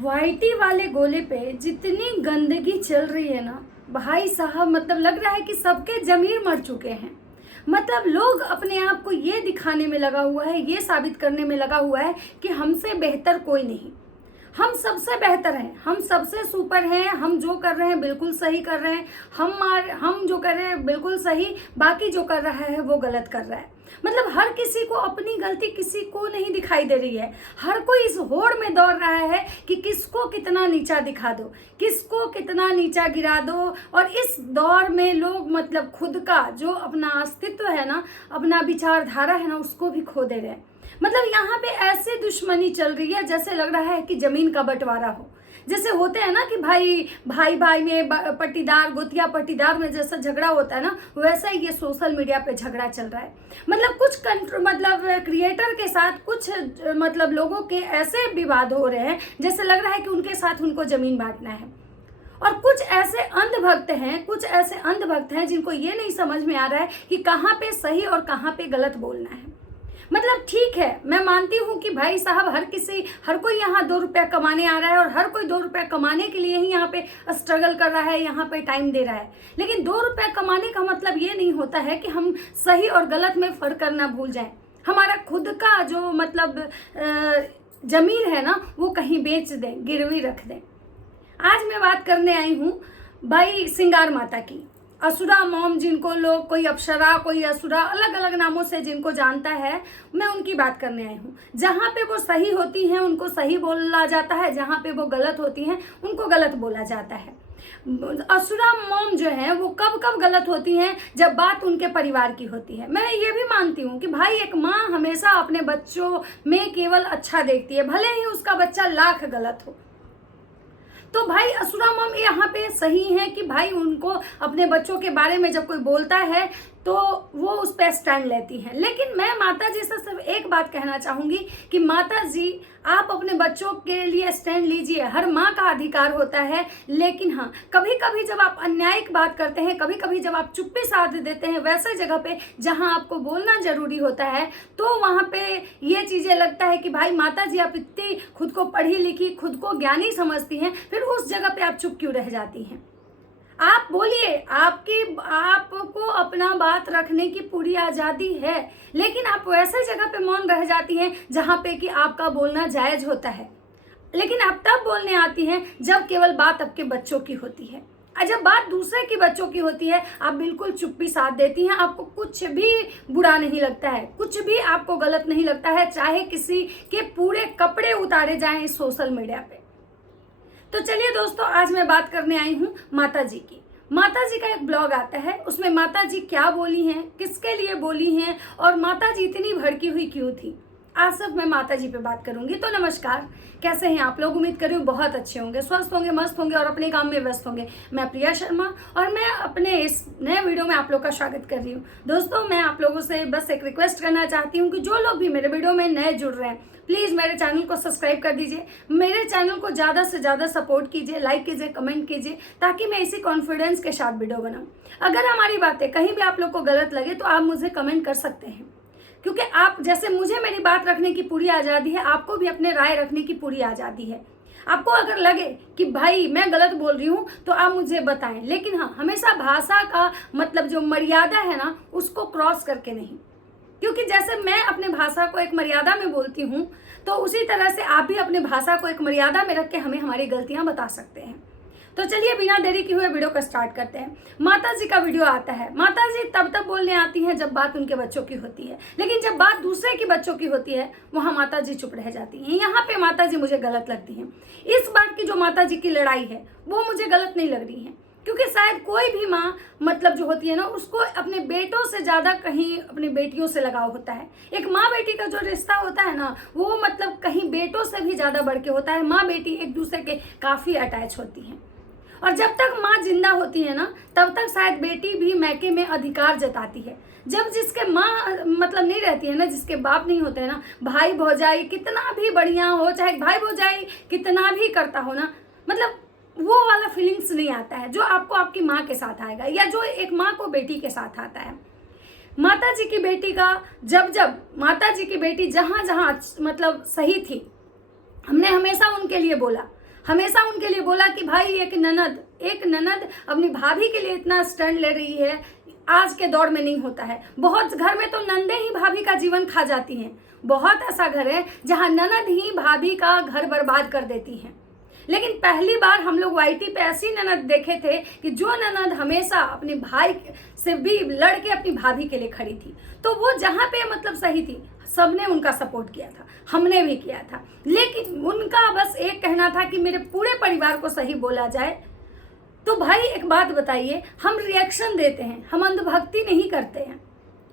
YT वाले गोले पे जितनी गंदगी चल रही है ना भाई साहब, मतलब लग रहा है कि सबके जमीर मर चुके हैं। मतलब लोग अपने आप को ये दिखाने में लगा हुआ है, ये साबित करने में लगा हुआ है कि हमसे बेहतर कोई नहीं, हम सबसे बेहतर हैं, हम सबसे सुपर हैं, हम जो कर रहे हैं बिल्कुल सही कर रहे हैं, हम जो कर रहे हैं बिल्कुल सही, बाकी जो कर रहा है वो गलत कर रहा है। मतलब हर किसी को अपनी गलती किसी को नहीं दिखाई दे रही है। हर कोई इस होड़ में दौड़ रहा है कि किसको कितना नीचा दिखा दो, किसको कितना नीचा गिरा दो। और इस दौर में लोग मतलब खुद का जो अपना अस्तित्व है ना, अपना विचारधारा है ना, उसको भी खो दे रहे हैं। मतलब यहाँ पे ऐसी दुश्मनी चल रही है जैसे लग रहा है कि जमीन का बंटवारा हो। जैसे होते हैं ना कि भाई भाई भाई में पट्टीदार गोतिया पट्टीदार में जैसा झगड़ा होता है ना, वैसा ही ये सोशल मीडिया पे झगड़ा चल रहा है। मतलब कुछ मतलब क्रिएटर के साथ कुछ मतलब लोगों के ऐसे विवाद हो रहे हैं जैसे लग रहा है कि उनके साथ उनको जमीन बांटना है। और कुछ ऐसे अंधभक्त हैं जिनको ये नहीं समझ में आ रहा है कि कहाँ पे सही और कहाँ पे गलत बोलना है। मतलब ठीक है, मैं मानती हूँ कि भाई साहब हर कोई यहाँ 2 रुपया कमाने आ रहा है और हर कोई 2 रुपया कमाने के लिए ही यहाँ पे स्ट्रगल कर रहा है, यहाँ पे टाइम दे रहा है। लेकिन 2 रुपया कमाने का मतलब ये नहीं होता है कि हम सही और गलत में फर्क करना भूल जाएं। हमारा खुद का जो मतलब जमीन है ना, वो कहीं बेच दें, गिरवी रख दें। आज मैं बात करने आई हूँ भाई सिंगार माता की, असुरा मॉम, जिनको लोग कोई अप्सरा कोई असुरा अलग अलग नामों से जिनको जानता है, मैं उनकी बात करने आई हूँ। जहाँ पे वो सही होती हैं उनको सही बोला जाता है, जहाँ पे वो गलत होती हैं उनको गलत बोला जाता है। असुरा मॉम जो है वो कब कब गलत होती हैं, जब बात उनके परिवार की होती है। मैं ये भी मानती हूँ कि भाई एक माँ हमेशा अपने बच्चों में केवल अच्छा देखती है, भले ही उसका बच्चा लाख गलत हो। तो भाई असुरा मॉम यहाँ पे सही है कि भाई उनको अपने बच्चों के बारे में जब कोई बोलता है तो वो उस पर स्टैंड लेती हैं। लेकिन मैं माता जी से सिर्फ एक बात कहना चाहूँगी कि माता जी आप अपने बच्चों के लिए स्टैंड लीजिए, हर माँ का अधिकार होता है। लेकिन हाँ, कभी कभी जब आप अन्यायिक बात करते हैं, कभी कभी जब आप चुप्पी साध देते हैं वैसे जगह पे जहाँ आपको बोलना जरूरी होता है, तो वहाँ पे ये चीज़ें लगता है कि भाई माता जी आप इतनी खुद को पढ़ी लिखी, खुद को ज्ञानी समझती हैं, फिर उस जगह पे आप चुप क्यों रह जाती हैं? आप बोलिए, आपको अपना बात रखने की पूरी आज़ादी है, लेकिन आप वैसे जगह पे मौन रह जाती हैं जहाँ पे कि आपका बोलना जायज़ होता है। लेकिन आप तब बोलने आती हैं जब केवल बात आपके बच्चों की होती है, और जब बात दूसरे के बच्चों की होती है आप बिल्कुल चुप्पी साध देती हैं। आपको कुछ भी बुरा नहीं लगता है, कुछ भी आपको गलत नहीं लगता है, चाहे किसी के पूरे कपड़े उतारे जाएं इस सोशल मीडिया पे। तो चलिए दोस्तों, आज मैं बात करने आई हूँ माता जी की। माता जी का एक ब्लॉग आता है, उसमें माता जी क्या बोली हैं, किसके लिए बोली हैं और माता जी इतनी भड़की हुई क्यों थी। आज सिर्फ मैं माता जी पे बात करूंगी। तो नमस्कार, कैसे हैं आप लोग? उम्मीद कर रही हूँ बहुत अच्छे होंगे, स्वस्थ होंगे, मस्त होंगे और अपने काम में व्यस्त होंगे। मैं प्रिया शर्मा और मैं अपने इस नए वीडियो में आप लोग का स्वागत कर रही हूँ। दोस्तों, मैं आप लोगों से बस एक रिक्वेस्ट करना चाहती हूँ कि जो लोग भी मेरे वीडियो में नए जुड़ रहे हैं, प्लीज़ मेरे चैनल को सब्सक्राइब कर दीजिए, मेरे चैनल को ज़्यादा से ज़्यादा सपोर्ट कीजिए, लाइक कीजिए, कमेंट कीजिए, ताकि मैं इसी कॉन्फिडेंस के साथ वीडियो बनाऊँ। अगर हमारी बातें कहीं भी आप लोग को गलत लगे तो आप मुझे कमेंट कर सकते हैं, क्योंकि आप जैसे मुझे मेरी बात रखने की पूरी आज़ादी है, आपको भी अपने राय रखने की पूरी आज़ादी है। आपको अगर लगे कि भाई मैं गलत बोल रही हूँ तो आप मुझे बताएं, लेकिन हाँ, हमेशा भाषा का मतलब जो मर्यादा है ना, उसको क्रॉस करके नहीं। क्योंकि जैसे मैं अपने भाषा को एक मर्यादा में बोलती हूँ, तो उसी तरह से आप भी अपने भाषा को एक मर्यादा में रख के हमें हमारी गलतियाँ बता सकते हैं। तो चलिए बिना देरी किए हुए वीडियो को स्टार्ट करते हैं। माता जी का वीडियो आता है। माता जी तब बोलने आती हैं जब बात उनके बच्चों की होती है, लेकिन जब बात दूसरे के बच्चों की होती है वहाँ माता जी चुप रह जाती हैं। यहाँ पे माता जी मुझे गलत लगती हैं। इस बार की जो माता जी की लड़ाई है वो मुझे गलत नहीं लग रही है, क्योंकि शायद कोई भी माँ मतलब जो होती है ना, उसको अपने बेटों से ज़्यादा कहीं अपनी बेटियों से लगाव होता है। एक माँ बेटी का जो रिश्ता होता है ना, वो मतलब कहीं बेटों से भी ज़्यादा बढ़ के होता है। माँ बेटी एक दूसरे के काफ़ी अटैच होती हैं, और जब तक माँ जिंदा होती है ना, तब तक शायद बेटी भी मैके में अधिकार जताती है। जब जिसके माँ मतलब नहीं रहती है ना, जिसके बाप नहीं होते हैं ना, भाई भौजाई कितना भी बढ़िया हो, चाहे भाई भौजाई कितना भी करता हो ना, मतलब वो वाला फीलिंग्स नहीं आता है जो आपको आपकी माँ के साथ आएगा, या जो एक माँ को बेटी के साथ आता है। माता जी की बेटी का जब माता जी की बेटी जहाँ जहाँ मतलब सही थी, हमने हमेशा उनके लिए बोला। हमेशा उनके लिए बोला कि भाई एक ननद अपनी भाभी के लिए इतना स्टैंड ले रही है, आज के दौर में नहीं होता है। बहुत घर में तो नंदे ही भाभी का जीवन खा जाती हैं। बहुत ऐसा घर है जहां ननद ही भाभी का घर बर्बाद कर देती हैं। लेकिन पहली बार हम लोग वाईटी पे ऐसी ननद देखे थे कि जो ननद हमेशा अपने भाई से भी लड़ के अपनी भाभी के लिए खड़ी थी। तो वो जहाँ पे मतलब सही थी, सबने उनका सपोर्ट किया था, हमने भी किया था। लेकिन उनका बस एक कहना था कि मेरे पूरे परिवार को सही बोला जाए। तो भाई एक बात बताइए, हम रिएक्शन देते हैं, हम अंधभक्ति नहीं करते हैं।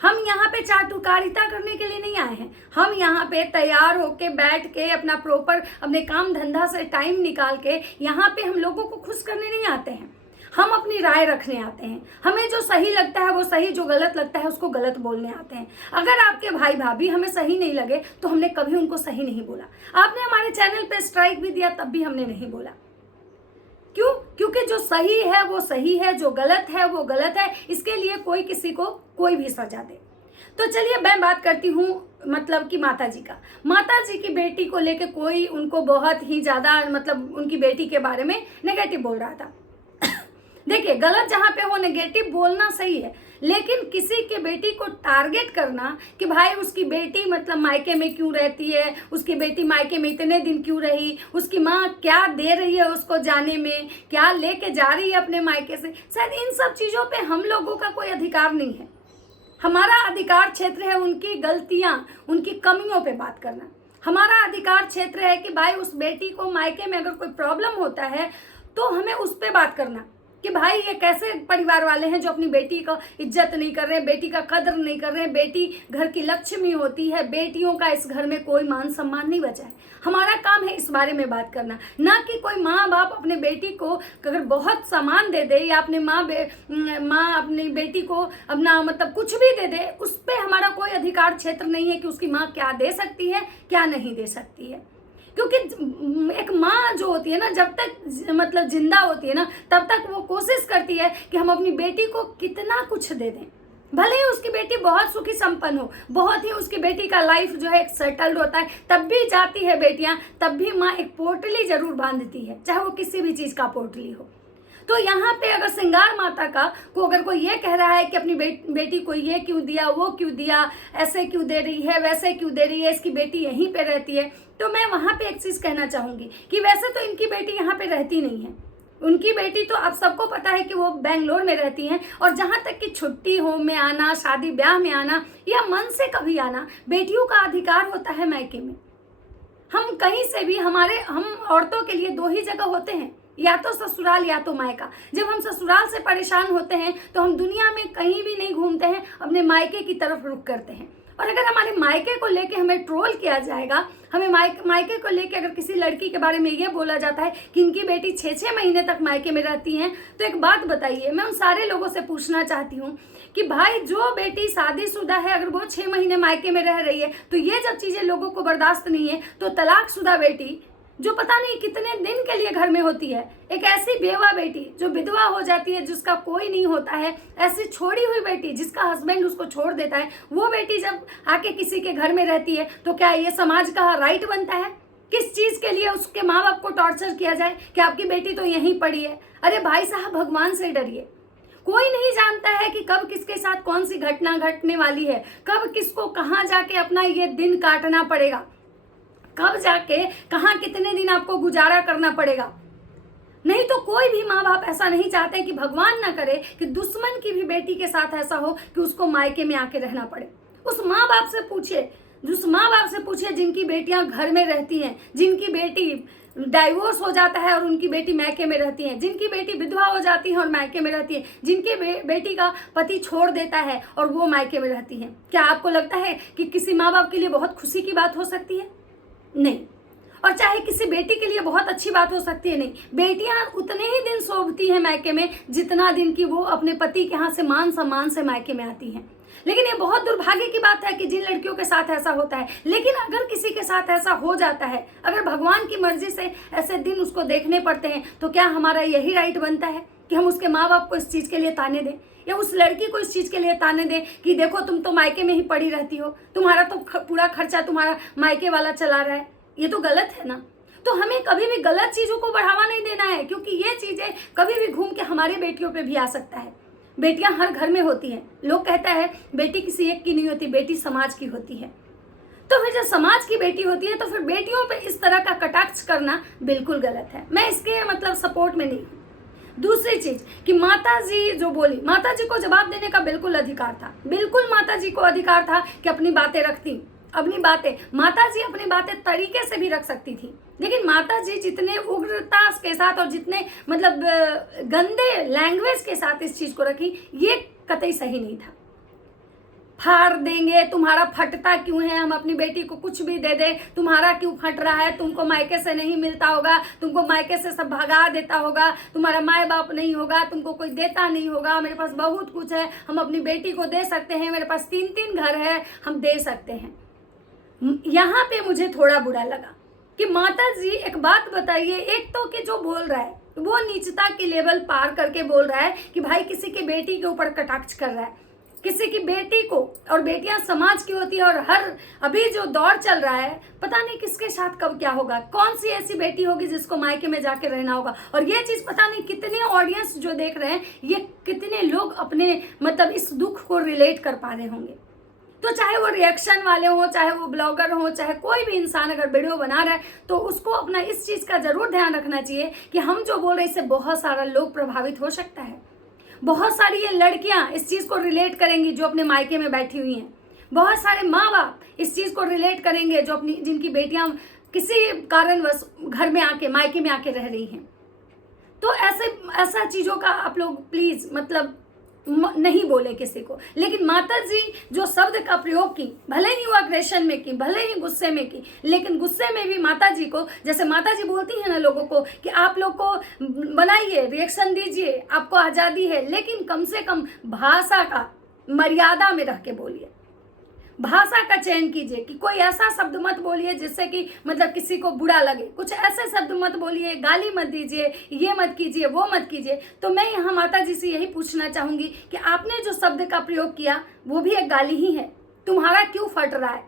हम यहाँ पे चाटुकारिता करने के लिए नहीं आए हैं। हम यहाँ पे तैयार होके बैठ के अपना प्रॉपर अपने काम धंधा से टाइम निकाल के यहाँ पे हम लोगों को खुश करने नहीं आते हैं। हम अपनी राय रखने आते हैं। हमें जो सही लगता है वो सही, जो गलत लगता है उसको गलत बोलने आते हैं। अगर आपके भाई भाभी हमें सही नहीं लगे तो हमने कभी उनको सही नहीं बोला। आपने हमारे चैनल पे स्ट्राइक भी दिया तब भी हमने नहीं बोला। क्यों? क्योंकि जो सही है वो सही है, जो गलत है वो गलत है। इसके लिए कोई किसी को कोई भी सजा दे। तो चलिए मैं बात करती हूँ मतलब कि माता जी का। माता जी की बेटी को लेके कोई उनको बहुत ही ज़्यादा मतलब उनकी बेटी के बारे में नेगेटिव बोल रहा था। देखिए, गलत जहाँ पे हो नेगेटिव बोलना सही है, लेकिन किसी के बेटी को टारगेट करना कि भाई उसकी बेटी मतलब मायके में क्यों रहती है, उसकी बेटी मायके में इतने दिन क्यों रही, उसकी माँ क्या दे रही है उसको जाने में, क्या लेके जा रही है अपने मायके से, शायद इन सब चीज़ों पे हम लोगों का कोई अधिकार नहीं है। हमारा अधिकार क्षेत्र है उनकी गलतियाँ, उनकी कमियों पे बात करना। हमारा अधिकार क्षेत्र है कि भाई उस बेटी को मायके में अगर कोई प्रॉब्लम होता है तो हमें उस पर बात करना कि भाई ये कैसे परिवार वाले हैं जो अपनी बेटी का इज्जत नहीं कर रहे, बेटी का कदर नहीं कर रहे। बेटी घर की लक्ष्मी होती है, बेटियों का इस घर में कोई मान सम्मान नहीं बचा है। हमारा काम है इस बारे में बात करना, ना कि कोई माँ बाप अपने बेटी को अगर बहुत सामान दे दे या अपने माँ अपनी बेटी को अपना मतलब कुछ भी दे दे, उस पर हमारा कोई अधिकार क्षेत्र नहीं है कि उसकी माँ क्या दे सकती है क्या नहीं दे सकती है। क्योंकि एक माँ जो होती है ना, जब तक मतलब जिंदा होती है ना, तब तक वो कोशिश करती है कि हम अपनी बेटी को कितना कुछ दे दें। भले ही उसकी बेटी बहुत सुखी संपन्न हो, बहुत ही उसकी बेटी का लाइफ जो है एक सेटल्ड होता है, तब भी जाती है बेटियां, तब भी माँ एक पोटली जरूर बांधती है, चाहे वो किसी भी चीज़ का पोटली हो। तो यहाँ पे अगर श्रृंगार माता का को अगर कोई ये कह रहा है कि अपनी बेटी को ये क्यों दिया, वो क्यों दिया, ऐसे क्यों दे रही है, वैसे क्यों दे रही है, इसकी बेटी यहीं पे रहती है, तो मैं वहाँ पे एक चीज़ कहना चाहूँगी कि वैसे तो इनकी बेटी यहाँ पे रहती नहीं है। उनकी बेटी तो आप सबको पता है कि वो बेंगलोर में रहती हैं। और जहाँ तक कि छुट्टी हो में आना, शादी ब्याह में आना या मन से कभी आना, बेटियों का अधिकार होता है मायके में। हम कहीं से भी हम औरतों के लिए दो ही जगह होते हैं, या तो ससुराल या तो मायका। जब हम ससुराल से परेशान होते हैं तो हम दुनिया में कहीं भी नहीं घूमते हैं, अपने मायके की तरफ रुख करते हैं। और अगर हमारे मायके को लेके हमें ट्रोल किया जाएगा, हमें मायके को लेके अगर किसी लड़की के बारे में ये बोला जाता है कि इनकी बेटी 6-6 महीने तक मायके में रहती हैं, तो एक बात बताइए, मैं उन सारे लोगों से पूछना चाहती हूँ कि भाई जो बेटी शादीशुदा है अगर वो 6 महीने मायके में रह रही है, तो ये जब चीज़ें लोगों को बर्दाश्त नहीं है, तो तलाकशुदा बेटी जो पता नहीं कितने दिन के लिए घर में होती है, एक ऐसी बेवा बेटी जो विधवा हो जाती है, जिसका कोई नहीं होता है, ऐसी छोड़ी हुई बेटी जिसका हस्बैंड उसको छोड़ देता है, वो बेटी जब आके किसी के घर में रहती है, तो क्या ये समाज का राइट बनता है? किस चीज़ के लिए उसके माँ बाप को टॉर्चर किया जाए कि आपकी बेटी तो यहीं पड़ी है? अरे भाई साहब, भगवान से डरिए। कोई नहीं जानता है कि कब किसके साथ कौन सी घटना घटने वाली है, कब किसको कहाँ जाके अपना ये दिन काटना पड़ेगा, कब जाके कहाँ कितने दिन आपको गुजारा करना पड़ेगा। नहीं तो कोई भी माँ बाप ऐसा नहीं चाहते कि भगवान ना करे कि दुश्मन की भी बेटी के साथ ऐसा हो कि उसको मायके में आके रहना पड़े। उस माँ बाप से पूछिए जिनकी बेटियां घर में रहती हैं, जिनकी बेटी डाइवोर्स हो जाता है और उनकी बेटी मायके में रहती है, जिनकी बेटी विधवा हो जाती है और मायके में रहती है, जिनकी बेटी का पति छोड़ देता है और वो मायके में रहती है। क्या आपको लगता है कि किसी माँ बाप के लिए बहुत खुशी की बात हो सकती है? नहीं। और चाहे किसी बेटी के लिए बहुत अच्छी बात हो सकती है, नहीं। बेटियां उतने ही दिन शोभती हैं मायके में जितना दिन की वो अपने पति के यहाँ से मान सम्मान से मायके में आती हैं। लेकिन ये बहुत दुर्भाग्य की बात है कि जिन लड़कियों के साथ ऐसा होता है। लेकिन अगर किसी के साथ ऐसा हो जाता है, अगर भगवान की मर्जी से ऐसे दिन उसको देखने पड़ते हैं, तो क्या हमारा यही राइट बनता है कि हम उसके माँ बाप को इस चीज़ के लिए ताने दें, या उस लड़की को इस चीज़ के लिए ताने दें कि देखो तुम तो मायके में ही पड़ी रहती हो, तुम्हारा तो पूरा खर्चा तुम्हारा मायके वाला चला रहा है? ये तो गलत है ना। तो हमें कभी भी गलत चीज़ों को बढ़ावा नहीं देना है, क्योंकि ये चीज़ें कभी भी घूम के हमारी बेटियों पे भी आ सकता है। बेटियां हर घर में होती हैं। लोग कहता है बेटी किसी एक की नहीं होती, बेटी समाज की होती है। तो फिर जब समाज की बेटी होती है तो फिर बेटियों पे इस तरह का कटाक्ष करना बिल्कुल गलत है। मैं इसके मतलब सपोर्ट में नहीं हूँ। दूसरी चीज कि माता जी जो बोली, माता जी को जवाब देने का बिल्कुल अधिकार था, बिल्कुल माता जी को अधिकार था कि अपनी बातें रखती, अपनी बातें माता जी अपनी बातें तरीके से भी रख सकती थी, लेकिन माता जी जितने उग्रता के साथ और जितने मतलब गंदे लैंग्वेज के साथ इस चीज को रखी, ये कतई सही नहीं था। फाड़ देंगे, तुम्हारा फटता क्यों है, हम अपनी बेटी को कुछ भी दे दे, तुम्हारा क्यों फट रहा है, तुमको मायके से नहीं मिलता होगा, तुमको मायके से सब भगा देता होगा, तुम्हारा माए बाप नहीं होगा, तुमको कोई देता नहीं होगा, मेरे पास बहुत कुछ है, हम अपनी बेटी को दे सकते हैं, मेरे पास 3-3 घर है, हम दे सकते हैं। यहाँ पे मुझे थोड़ा बुरा लगा कि माता जी एक बात बताइए, एक तो कि जो बोल रहा है वो नीचता की लेवल पार करके बोल रहा है कि भाई किसी की बेटी के ऊपर कटाक्ष कर रहा है, किसी की बेटी को, और बेटियां समाज की होती है, और हर अभी जो दौर चल रहा है पता नहीं किसके साथ कब क्या होगा, कौन सी ऐसी बेटी होगी जिसको मायके में जाके रहना होगा। और ये चीज पता नहीं कितने ऑडियंस जो देख रहे हैं, ये कितने लोग अपने मतलब इस दुख को रिलेट कर पा रहे होंगे। तो चाहे वो रिएक्शन वाले हो, चाहे वो ब्लॉगर हो, चाहे कोई भी इंसान अगर वीडियो बना रहा है तो उसको अपना इस चीज का जरूर ध्यान रखना चाहिए कि हम जो बोल रहे हैं इससे बहुत सारा लोग प्रभावित हो सकता है। बहुत सारी ये लड़कियां इस चीज को रिलेट करेंगी जो अपने मायके में बैठी हुई हैं, बहुत सारे माँ बाप इस चीज को रिलेट करेंगे जो अपनी जिनकी बेटियां किसी कारणवश घर में आके मायके में आके रह रही हैं। तो ऐसा चीजों का आप लोग प्लीज मतलब नहीं बोले किसी को। लेकिन माता जी जो शब्द का प्रयोग की, भले ही वो अग्रेशन में की, भले ही गुस्से में की, लेकिन गुस्से में भी माता जी को, जैसे माता जी बोलती है ना लोगों को कि आप लोग को बनाइए, रिएक्शन दीजिए, आपको आज़ादी है, लेकिन कम से कम भाषा का मर्यादा में रह के बोलिए, भाषा का चयन कीजिए कि कोई ऐसा शब्द मत बोलिए जिससे कि मतलब किसी को बुरा लगे, कुछ ऐसे शब्द मत बोलिए, गाली मत दीजिए, ये मत कीजिए, वो मत कीजिए। तो मैं यहाँ माता जी से यही पूछना चाहूँगी कि आपने जो शब्द का प्रयोग किया वो भी एक गाली ही है, तुम्हारा क्यों फट रहा है।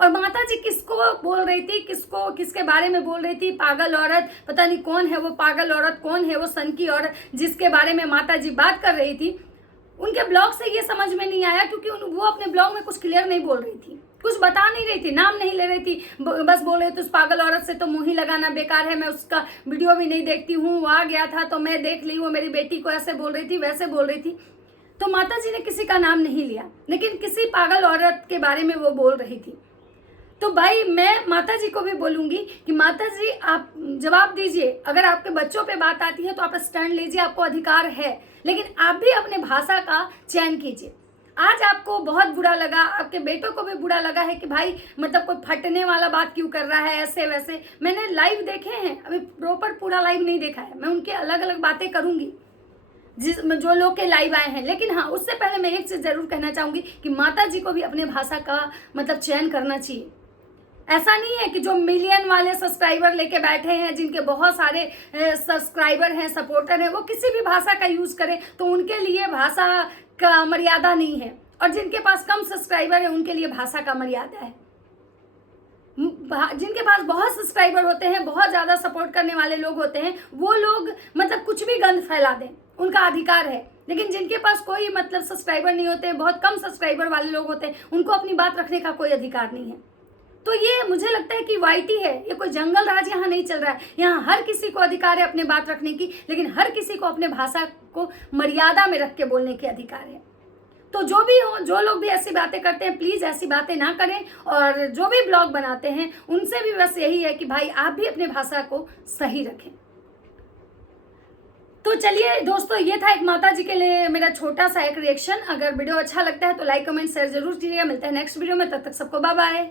और माता जी किसको बोल रही थी, किसके बारे में बोल रही थी, पागल औरत, पता नहीं कौन है वो पागल औरत, कौन है वो सन की औरत जिसके बारे में माता जी बात कर रही थी। उनके ब्लॉग से ये समझ में नहीं आया क्योंकि वो अपने ब्लॉग में कुछ क्लियर नहीं बोल रही थी, कुछ बता नहीं रही थी, नाम नहीं ले रही थी, बस बोल रही थी उस पागल औरत से तो मुंह ही लगाना बेकार है, मैं उसका वीडियो भी नहीं देखती हूँ, वो आ गया था तो मैं देख ली, वो मेरी बेटी को ऐसे बोल रही थी, वैसे बोल रही थी। तो माता जी ने किसी का नाम नहीं लिया, लेकिन किसी पागल औरत के बारे में वो बोल रही थी। तो भाई मैं माता जी को भी बोलूंगी कि माता जी आप जवाब दीजिए, अगर आपके बच्चों पे बात आती है तो आप स्टैंड लीजिए, आपको अधिकार है, लेकिन आप भी अपने भाषा का चयन कीजिए। आज आपको बहुत बुरा लगा, आपके बेटों को भी बुरा लगा है कि भाई मतलब कोई फटने वाला बात क्यों कर रहा है, ऐसे वैसे। मैंने लाइव देखे हैं, अभी प्रॉपर पूरा लाइव नहीं देखा है, मैं उनके अलग अलग बातें करूंगी जो लोग के लाइव आए हैं। लेकिन हाँ, उससे पहले मैं एक चीज जरूर कहना चाहूंगी कि माता जी को भी अपने भाषा का मतलब चयन करना चाहिए। ऐसा नहीं है कि जो मिलियन वाले सब्सक्राइबर लेके बैठे हैं, जिनके बहुत सारे सब्सक्राइबर हैं, सपोर्टर हैं, वो किसी भी भाषा का यूज करें तो उनके लिए भाषा का मर्यादा नहीं है, और जिनके पास कम सब्सक्राइबर है उनके लिए भाषा का मर्यादा है। जिनके पास बहुत सब्सक्राइबर होते हैं, बहुत ज़्यादा सपोर्ट करने वाले लोग होते हैं, वो लोग मतलब कुछ भी गंद फैला दें, उनका अधिकार है। लेकिन जिनके पास कोई मतलब सब्सक्राइबर नहीं होते, बहुत कम सब्सक्राइबर वाले लोग होते हैं, उनको अपनी बात रखने का कोई अधिकार नहीं है। तो ये मुझे लगता है कि वाईटी है, ये कोई जंगल राज यहाँ नहीं चल रहा है। यहाँ हर किसी को अधिकार है अपने बात रखने की, लेकिन हर किसी को अपने भाषा को मर्यादा में रख के बोलने के अधिकार है। तो जो भी हो, जो लोग भी ऐसी बातें करते हैं, प्लीज ऐसी बातें ना करें, और जो भी ब्लॉग बनाते हैं उनसे भी बस यही है कि भाई आप भी अपने भाषा को सही रखें। तो चलिए दोस्तों, ये था एक माता जी के लिए मेरा छोटा सा एक रिएक्शन। अगर वीडियो अच्छा लगता है तो लाइक कमेंट शेयर जरूर कीजिएगा। मिलते हैं नेक्स्ट वीडियो में, तब तक सबको बाय बाय।